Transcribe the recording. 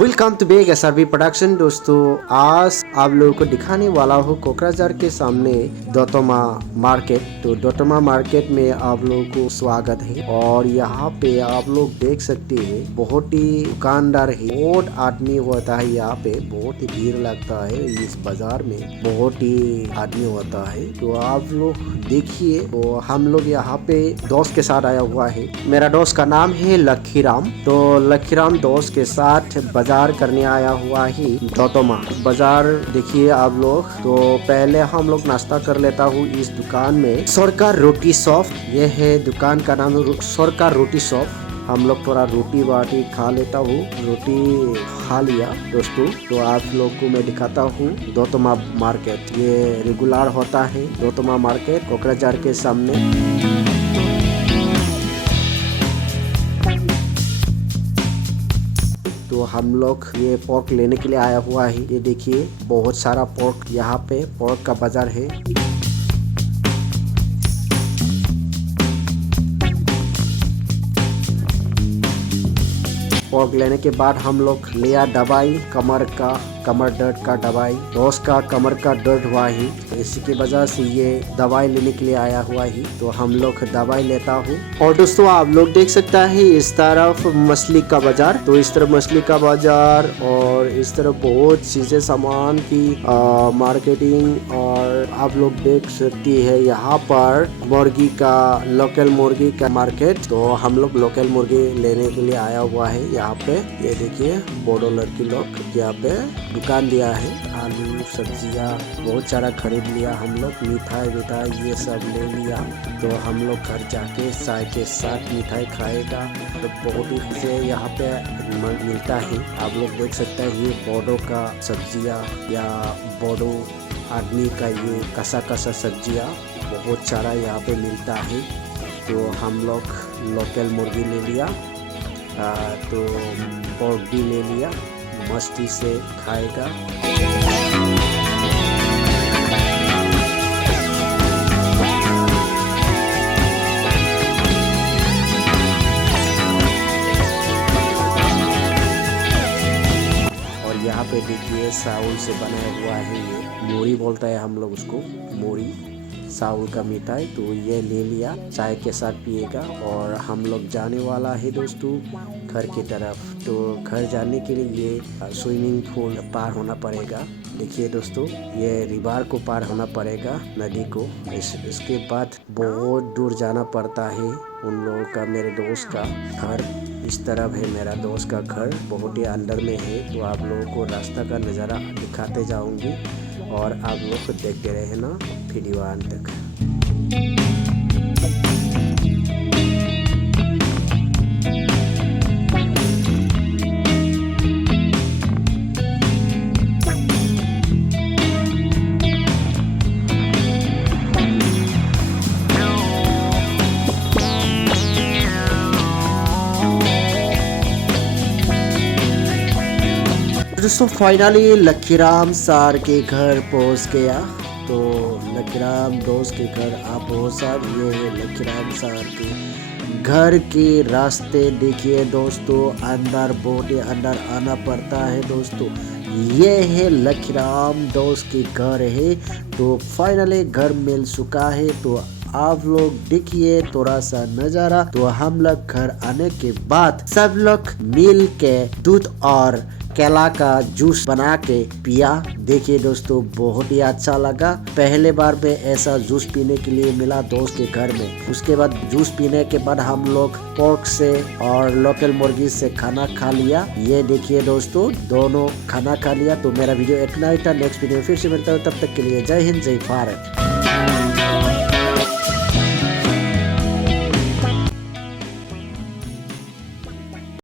Welcome to Baig SRB production. दोस्तों आज आप लोगों को दिखाने वाला हूँ कोकराझार के सामने दोतोमा मार्केट। तो दोतोमा मार्केट में आप लोगों को स्वागत है और यहाँ पे आप लोग देख सकते हैं बहुत ही दुकानदार है, बहुत आदमी होता है यहाँ पे, बहुत ही भीड़ लगता है इस बाजार में, बहुत ही आदमी होता है। तो आप लोग देखिए। तो हम लोग यहाँ पे दोस्त के साथ आया हुआ है। मेरा दोस्त का नाम है लखीराम। तो लखीराम दोस्त के साथ बाजार करने आया हुआ है दोतोमा बाजार। देखिए आप लोग। तो पहले हम लोग नाश्ता कर लेता हूँ इस दुकान में, सरकार रोटी शॉप। ये है दुकान का नाम, सरकार रोटी शॉप। हम लोग थोड़ा रोटी वाटी खा लेता हूँ, रोटी खा लिया दोस्तों। तो आप लोग को मैं दिखाता हूँ दोतोमा मार्केट। ये रेगुलर होता है दोतोमा मार्केट कोकराझार के सामने। तो हम लोग ये पोर्क लेने के लिए आया हुआ है। ये देखिए बहुत सारा पोर्क, यहाँ पे पोर्क का बाजार है। पोर्क लेने के बाद हम लोग लिया दवाई, कमर दर्द का दवाई। दोस्त का कमर का दर्द हुआ ही, इसी की वजह से ये दवाई लेने के लिए आया हुआ ही। तो हम लोग दवाई लेता हूँ। और दोस्तों आप लोग देख सकता है इस तरफ मछली का बाजार। तो इस तरफ मछली का बाजार और इस तरफ बहुत चीजें सामान की मार्केटिंग। और आप लोग देख सकती है यहाँ पर मुर्गी का, लोकल मुर्गी का मार्केट। तो हम लोग लोकल मुर्गी लेने के लिए आया हुआ है यहाँ पे। ये देखिए बोडो लड़की लोग यहाँ पे दुकान दिया है। आलू सब्जियाँ बहुत सारा खरीद लिया हम लोग, मिठाई ये सब ले लिया। तो हम लोग घर जाके चाय के साथ मिठाई खाएगा। तो बहुत ही से यहाँ पे मिलता है। आप लोग देख सकते हैं ये बोडो का सब्जियाँ या बोडो आदमी का ये कसा सब्जियाँ बहुत सारा यहाँ पे मिलता है। तो हम लोग लोकल मुर्गी ले लिया, तो पोर्क भी ले लिया, मस्ती से खाएगा। और यहाँ पे देखिए चावल से बनाया हुआ है, ये मोरी बोलता है हम लोग उसको, मोरी चावल का मिठाई। तो ये ले लिया, चाय के साथ पिएगा। और हम लोग जाने वाला है दोस्तों घर की तरफ। तो घर जाने के लिए ये स्विमिंग पूल पार होना पड़ेगा। देखिए दोस्तों ये रिवर को पार होना पड़ेगा, नदी को। इसके बाद बहुत दूर जाना पड़ता है उन लोगों का। मेरे दोस्त का घर इस तरफ है, मेरा दोस्त का घर बहुत ही अंदर में है। तो आप लोगों को रास्ता का नज़ारा दिखाते जाऊंगी और आप लोग को देखते रहना वीडियो अंत तक। दोस्तों फाइनली लखीराम सर के घर पहुंच गया। तो लखीराम दोस्त के घर आप पहुंचा। ये है लखीराम सर के घर के रास्ते। देखिए दोस्तों अंदर, बहुत ही अंदर आना पड़ता है दोस्तों। ये है लखीराम दोस्त के घर है। तो फाइनली घर मिल चुका है। तो आप लोग देखिए थोड़ा सा नजारा। तो हम लोग घर आने के बाद सब लोग मिल के दूध और केला का जूस बना के पिया। देखिए दोस्तों बहुत ही अच्छा लगा। पहले बार में ऐसा जूस पीने के लिए मिला दोस्त के घर में। उसके बाद जूस पीने के बाद हम लोग पोर्क से और लोकल मुर्गी से खाना खा लिया। ये देखिए दोस्तों दोनों खाना खा लिया। तो मेरा वीडियो इतना ही था। नेक्स्ट वीडियो फिर से मिलता हूँ, तब तक के लिए जय हिंद जय भारत।